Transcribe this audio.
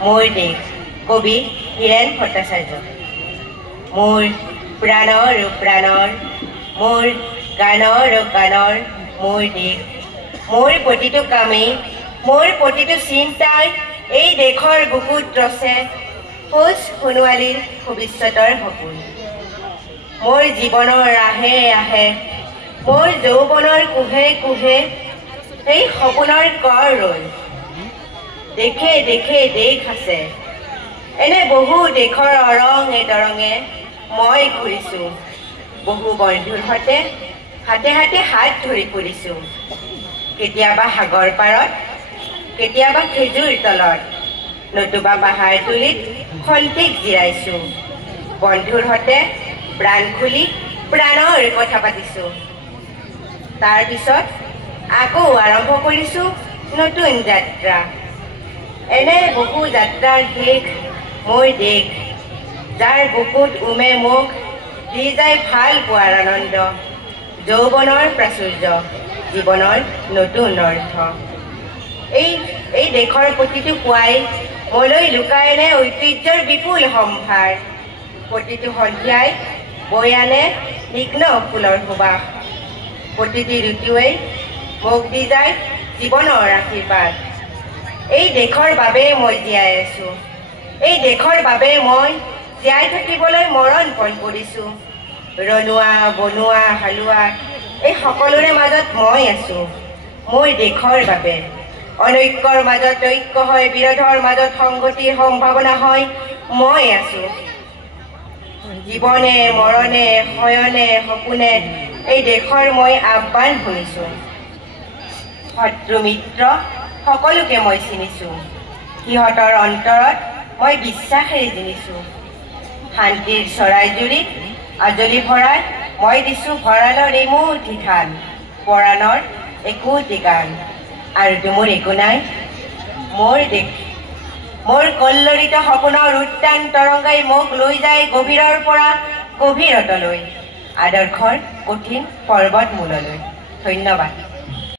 মোৰ দেশ কবি হীৰেণ ভট্টাচাৰ্য। মোৰ প্ৰাণৰ প্ৰাণৰ মোৰ গানৰ গানৰ মোৰ দেশ। মোৰ প্ৰতিটো কামেই মোৰ প্ৰতিটো চিন্তাই এই দেশৰ বুকুত ৰচে খোজ সোণোৱালীৰ ভৱিষ্যতৰ সপোন। মোৰ জীৱনৰ আহে আহে মোৰ যৌৱনৰ কোহে কোহে এই সপোনৰ কৰ ৰৈ। দেখে দেখে দেশ আছে এনে বহু দেশৰ অৰঙে দৰঙে মই ঘূৰিছোঁ। বহু বন্ধুৰ সৈতে হাতে হাতে হাত ধৰি ফুৰিছোঁ। কেতিয়াবা সাগৰ পাৰত কেতিয়াবা খেজুৰ তলত নতুবা পাহাৰ তুলিত খন্তেক জিৰাইছোঁ। বন্ধুৰ সৈতে প্ৰাণ খুলি প্ৰাণৰ কথা পাতিছোঁ। তাৰপিছত আকৌ আৰম্ভ কৰিছোঁ নতুন যাত্ৰা। এনে বহু যাত্ৰাৰ শেষ মোৰ দেশ, যাৰ বুকুত উমে মুখ দি যায় ভাল পোৱাৰ আনন্দ, যৌৱনৰ প্ৰাচুৰ্য, জীৱনৰ নতুন অৰ্থ। এই দেশৰ প্ৰতিটো পুৱাই মোলৈ লুকাই আনে ঐতিহ্যৰ বিপুল সম্ভাৰ। প্ৰতিটো সন্ধিয়াই বৈ আনে নিগ্ন ফুলৰ সুবাস। প্ৰতিটি ঋতুৱেই মোক দি যায় জীৱনৰ আশীৰ্বাদ। এই দেশৰ বাবে মই জীয়াই আছোঁ। এই দেশৰ বাবে মই জীয়াই থাকিবলৈ মৰণ পণ কৰিছোঁ। ৰনোৱা বনোৱা হালোৱা এই সকলোৰে মাজত মই আছোঁ মোৰ দেশৰ বাবে। অনৈক্যৰ মাজত ঐক্য হয়, বিৰোধৰ মাজত সংগতিৰ সম্ভাৱনা হয় মই আছোঁ। জীৱনে মৰণে শয়নে সপোনে এই দেশৰ মই আহ্বান শুনিছোঁ। শত্ৰু মিত্ৰ সকলোকে মই চিনিছোঁ। সিহঁতৰ অন্তৰত মই বিশ্বাসেৰে জিনিছোঁ। শান্তিৰ চৰাইজুৰিত আজলি ভৰাই মই দিছোঁ ভঁৰালৰ এমুঠি ধান, পৰাণৰ একোটি গান। আৰু মোৰ একো নাই মোৰ দেশ। মোৰ কল্লৰিত সপোনৰ উদ্যান তৰংগাই মোক লৈ যায় গভীৰৰ পৰা গভীৰতলৈ, আদৰ্শৰ কঠিন পৰ্বত মূললৈ। ধন্যবাদ।